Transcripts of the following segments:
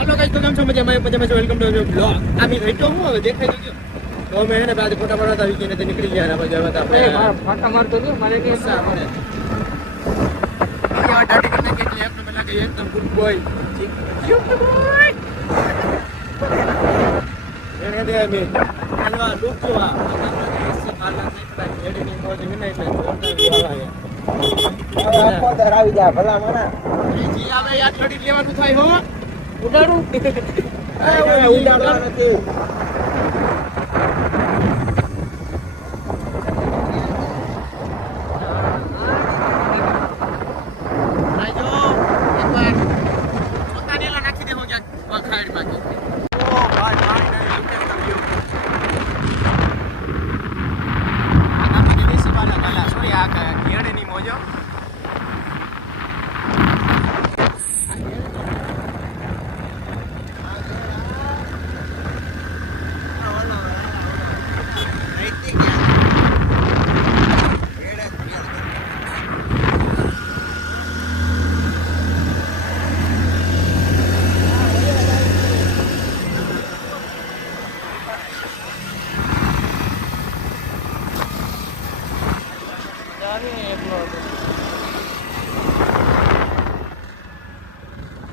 Hello guys तो કેમ છો મજામાં છો વેલકમ ટુ બ્લોગ આમી રેટો હું હવે દેખાઈ ગયો તો મેં એને બાદ ફોટા પાડતા આવી ગઈને નીકળી ગયા ને પછી હવે આપણે ફોટા મારતો તો મારે કે સામે આ ડાટી કરને કે લેફ્ટ में लगे एकदम गुड बॉय क्यूट बॉय એને દે મે અનવા લુક જો આ એસી માલા નહીં બાય એડીની મોજ વિનય એટલે આપો ધરાવી જા ભલા મના જી આવે યાર છોડી લેવાનું થાય હો ઉડાડું ઉડાડવા નથી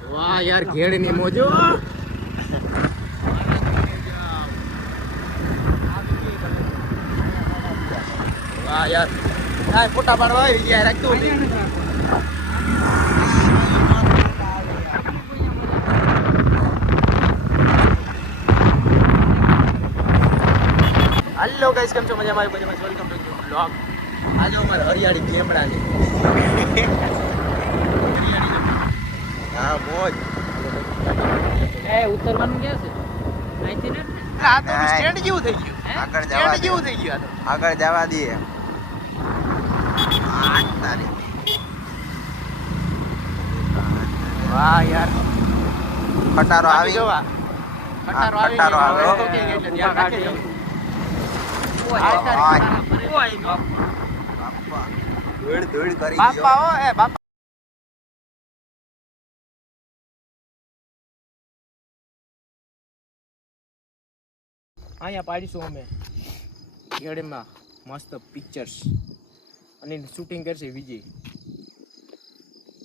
વાહ યાર ઘેડની મોજો વાહ યાર કાય ફોટા પાડવા આવી ગયા રાખતો હેલો ગાઈસ કેમ છો મજામાં વેલકમ ટુ બ્લોગ આજે અમારે હરિયાળી કેમડા છે હા મોજ એ ઉતરવાનું ક્યાં છે અહીંથી ને આ તો સ્ટેન્ડ જેવું થઈ ગયું આગળ જવા સ્ટેન્ડ જેવું થઈ ગયું આગળ જવા દઈએ વાહ યાર ખટારો આવી જોવા ખટારો આવી ખટારો આવ્યો. તો કે એટલે ધ્યાન રાખે ઓય. ધૂળ ધૂળ કરી બાપા ગયો ઓ એ બાપા અહીંયા પાડીશું અમે ગેડમાં મસ્ત પિક્ચર્સ અને શૂટિંગ કરશે વિજય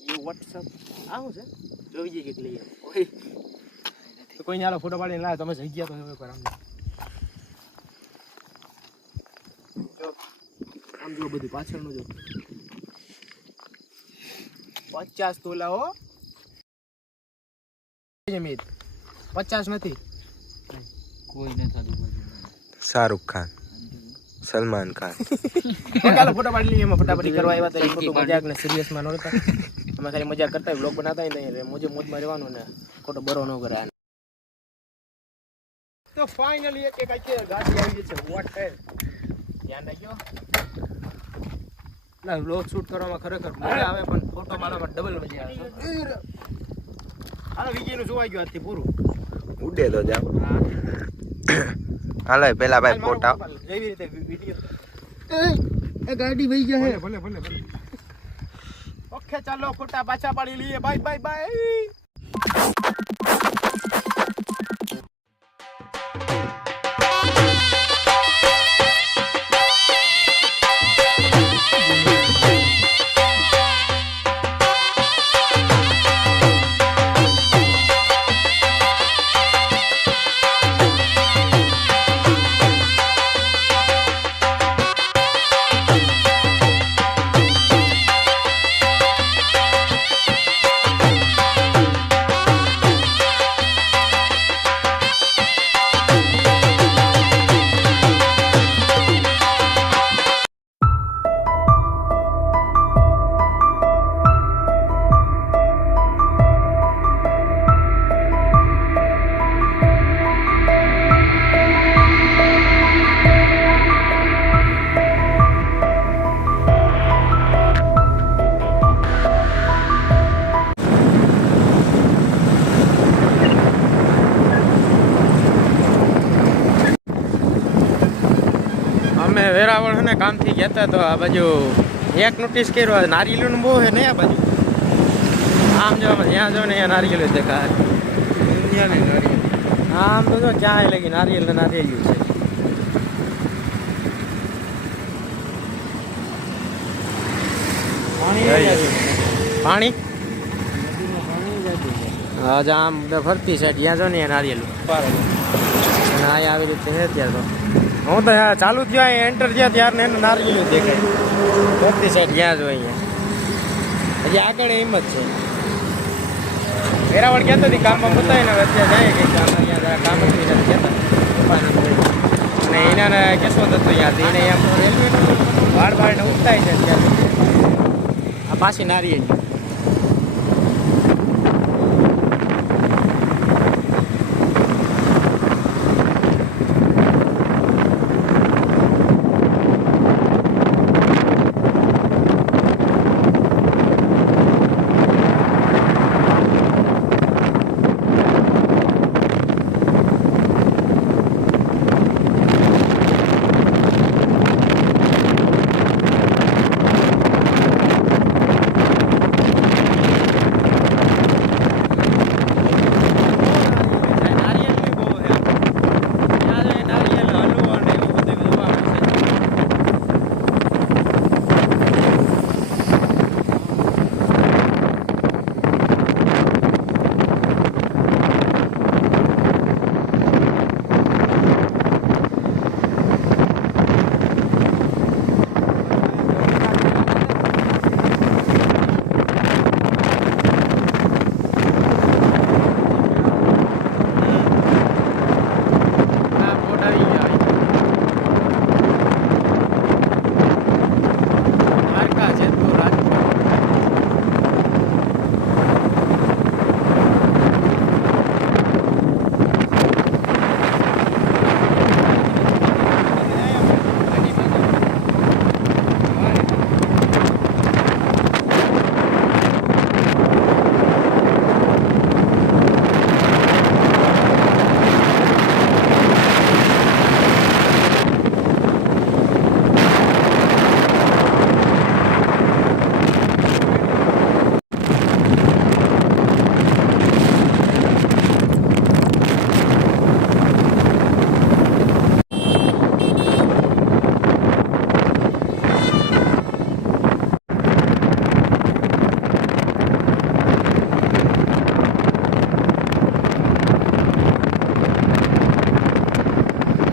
એ વોટ્સઅપ આવું છે જો વિજય કંઈક લઈએ ઓય તો કોઈ નાલો ફોટો પાડીને લાવે તમે જઈ ગયા તો હવે પર આમ જો આમ જો બધું પાછળનું જો 50 તોલા હો જમીત 50 નથી કોઈ ન થાતું શાહરુખ ખાન સલમાન ખાન ચાલો ફોટો પાડી લઈએ એમાં ફટાફટી કરવા આવ્યા તો ખોટું મજાક ને સિરિયસ માં નહોતા અમે ખાલી મજાક કરતા વ્લોગ બનાવતા નહીં એટલે મોજે મોજમાં રહેવાનું ને ખોટો બરો ન કરે તો ફાઇનલી એક ગાડી આવી છે વોટ હે ધ્યાન રાખજો ના વ્લોગ શૂટ કરવામાં ખરેખર મજા આવે પણ ફોટો પાડવામાં ડબલ મજા આવે હાલો વિજયનું જોવાઈ ગયું આજથી પૂરું ઉડે તો જાવ હાલો પેલા ભાઈ ફોટા જેવી રીતે વિડિયો એ ગાડી વહી જાય ભલે ઓકે ચાલો ફોટા પાછા પાડી લઈએ બાય બાય અમે વેરાવળ ને કામથી ગયા હતા તો આ બાજુ એક નોટિસ કર્યો નારિયેળનું બહુ છે ને આ બાજુ આમ જો ત્યાં જો ને નારિયેળ દેખાય અહીંયા ને નારિયેલ આમ તો જો ક્યાં લગી નારિયેલ ને નારિયેલ્યું છે પાણી હા આમ ફરતી સાઈડ ત્યાં જો ને નારિયેલ અને આ આવી રીતે છે અત્યારે તો હું તો ચાલુ થયો અહીંયા એન્ટર થયા ત્યાર ને નારિયેલ દેખાય ફરતી સાઈડ ત્યાં જો અહીંયા હજી આગળ એમ જ છે વેરાવળ કહેતો હતી કામમાં બતાવીને હવે અત્યારે જાય કે કામ અહીંયા કામ નથી કહેતા અને એના કેસો થતો યાદ એને એમ રેલવે વાળ વાળને ઉઠાય છે અત્યારે આ પાછી નારિયેળ